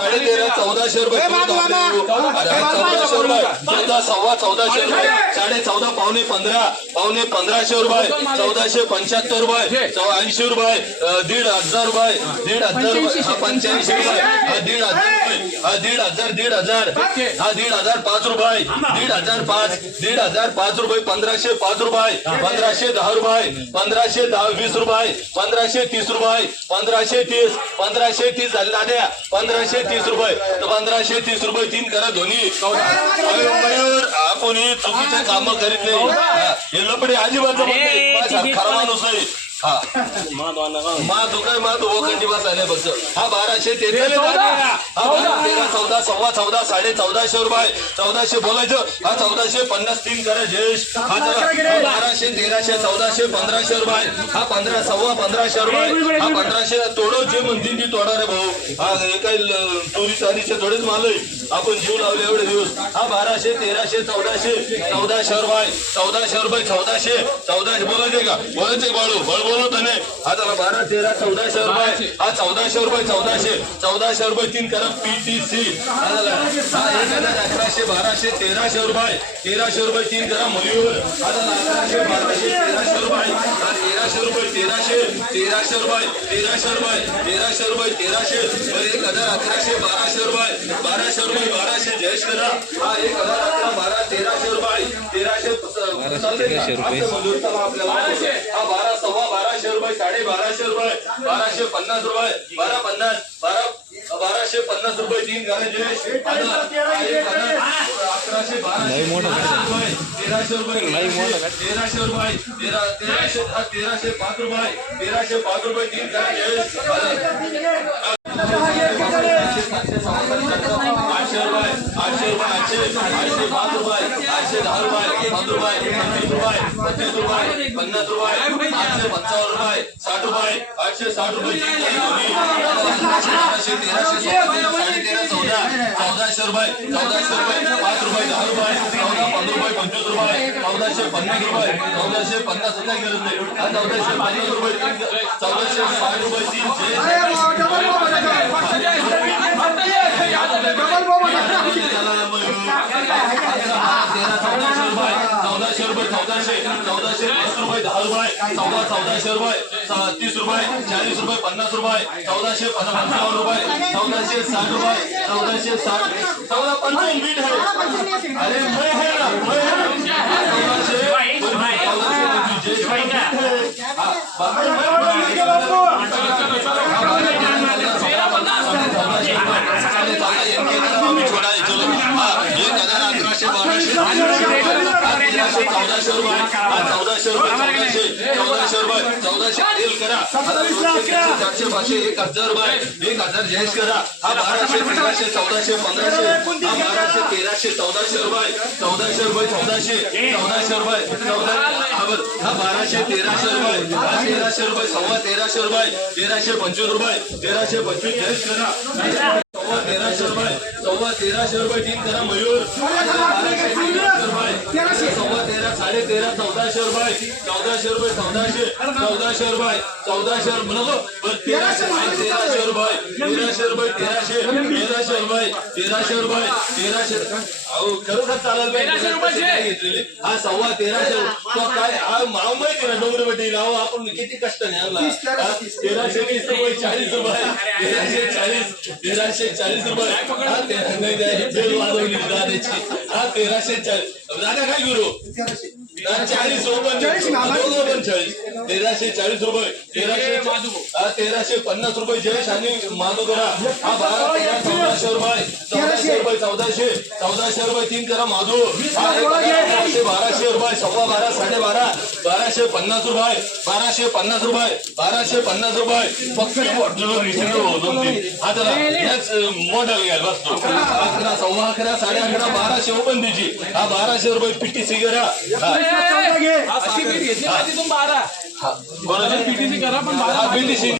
साडे तेरा चौदाशे रुपये चौदाशे रुपये. चौदा सव्वा चौदाशे रुपये. साडे चौदा पावणे पंधरा पावणे पंधराशे रुपये. चौदाशे पंच्याहत्तर रुपये. ऐंशी रुपये. दीड हजार रुपये. दीड हजार रुपये. हा, पंच्याऐंशी रुपये. हा, दीड हजार रुपये. हा, दीड हजार दीड हजार. हा दीड हजार पाच रुपये. दीड हजार पाच. दीड हजार पाच रुपये. पंधराशे पाच रुपये. पंधराशे दहा रुपये. पंधराशे दहा वीस रुपये. पंधराशे तीस रुपये. पंधराशे तीस. पंधराशे तीस झाले दाद्या. पंधराशे तीस रुपये तर पंधराशे तीस रुपये तीन करा दोन्ही. आपण हे चुकीचे काम करीत नाही. हा, लपडे अजिबात खरा माणूस नाही. हा. मा तो काय मा तो कंडी बसायला बघ हा बाराशे तेरा हा बारा तेरा चौदा सव्वा चौदा साडे चौदाशे रुपये. चौदाशे बोलायचं. हा चौदाशे पन्नास तीन करा जयेश हा जरा हा बाराशे तेराशे चौदाशे पंधराशे रुपये. हा पंधरा सव्वा पंधराशे रुपये. हा पंधराशे तोडो जे म्हणतील ती तोडा रे भाऊ. हा हे काही ल- चोरी चारीचे थोडेच माल आहे. आपण जीव लावले एवढे दिवस. हा बाराशे तेराशे चौदाशे चौदाशे रुपये. चौदाशे रुपये चौदाशे. चौदाशे बोलायचे का? बोलायचे बाळू? बळ बोलवत नाही हा चला बारा तेरा चौदाशे रुपये. हा चौदाशे रुपये चौदाशे. चौदाशे रुपये तीन करा पीटीसी हा झाला. हा एक हजार अकराशे बाराशे तेराशे रुपये. तेराशे रुपये तीन करा मयूर. हा झाला अकराशे बाराशे तेराशे रुपये. हा तेराशे रुपये तेराशे तेराशे रुपये तेराशे रुपये तेराशे रुपये तेराशे. बरं, एक हजार अकराशे बाराशे रुपये. बाराशे रुपये बाराशे. जयेश करा. हा एक हजार अकरा बारा तेराशे रुपये. तेराशे तेराशे रुपये. आपल्याला हा बारा सव्वा बाराशे रुपये साडे बाराशे रुपये बाराशे पन्नास रुपये बारा पन्नास बारा बाराशे पन्नास रुपये तीन घरे जयेश अकराशे बाराशे रुपये तेराशे रुपये तेराशे रुपये तेरा तेराशे तेराशे पाच रुपये तेराशे पाच रुपये तीन जयेश आठशे रुपये आठशे रुपये आठशे आठशे पाच रुपये आठशे दहा रुपये पाच रुपये. रुपये रुपये पन्नास रुपये आठशे पंचावन्न रुपये साठ रुपये आठशे साठ रुपये बाराशे तेराशे साडे तेरा चौदा चौदाशे रुपये चौदाशे रुपये पाच रुपये दहा रुपये चौदा पंधरा रुपये पंचवीस रुपये चौदाशे पन्नास रुपये चौदाशे पन्नास सुद्धा गरज नाही चौदाशे पन्नास रुपये चौदाशे साठ रुपये तीनशे रुपये चौदाशे चौदाशे रुपये दहा रुपये चौदा चौदाशे रुपये तीस रुपये चाळीस रुपये पन्नास रुपये चौदाशे पन- पंचावन्न रुपये चौदाशे साठ रुपये चौदाशे साठ चौदा पंचावन्न मीठ आहे अरे मैं है ना मैं है चौदाशे चौदाशे पंचवीस जय मीठ है हा, बाबा, मैं- साडे चौदा यांनी करा, आम्ही छोडा आहे, चलो. हा, एक हजार अकराशे बाराशे हा, तेराशे चौदाशे रुपये. चौदाशे रुपये चौदाशे चौदाशे रुपये. चौदाशे तेल करा. चारशे पाचशे एक हजार रुपये. एक हजार करा. हा बाराशे तेराशे चौदाशे पंधराशे. हा बाराशे तेराशे चौदाशे रुपये. चौदाशे रुपये चौदाशे. चौदाशे रुपये. चौदा हा बरं. हा बाराशे तेराशे रुपये. हा तेराशे रुपये सव्वा तेराशे रुपये. तेराशे पंचवीस रुपये. तेराशे पंचवीस जयेश करा. सव्वा तेराशे रुपये. सव्वा तेराशे रुपये तीन करा मयूर. तेराशे. रुपये सव्वा तेरा साडे तेरा चौदाशे रुपये. चौदाशे रुपये चौदाशे. चौदाशे रुपये. चौदाशे रुपये तेराशे तेराशे रुपये. तेराशे रुपये तेराशे. तेराशे रुपये तेराशे रुपये तेराशे. अहो खरोखर चालेल बाई. घेतलेले. हा सव्वा तेराशे तो काय हा माव माहिती ना नाव आपण किती कष्ट नाही तेराशे वीस रुपये चाळीस रुपये. तेराशे चाळीस तेराशे चाळीस रुपये. हा हा तेराशे चाळीस. दादा काय गुरु? हा, चाळीस रुपये चाळीस तेराशे चाळीस रुपये तेराशे हा तेराशे पन्नास रुपये जयेश आणि माधुकरा हा बारा तेरा चौदाशे रुपये. चौदाशे रुपये चौदाशे. चौदाशे रुपये तीन करा माधू हा बाराशे बाराशे रुपये सव्वा बारा साडे बारा. बाराशे पन्नास रुपये बाराशे पन्नास रुपये बाराशे पन्नास रुपये. फक्त हा त्याला मॉडेल घ्यायला बसतो अकरा सव्वा अकरा साडे अकरा बाराशे ओपन त्याची. हा बाराशे रुपये पीटीसी करा हा. अशी बीट घेतली पाहिजे तुम्ही बारा पीटीसी करा पण बारा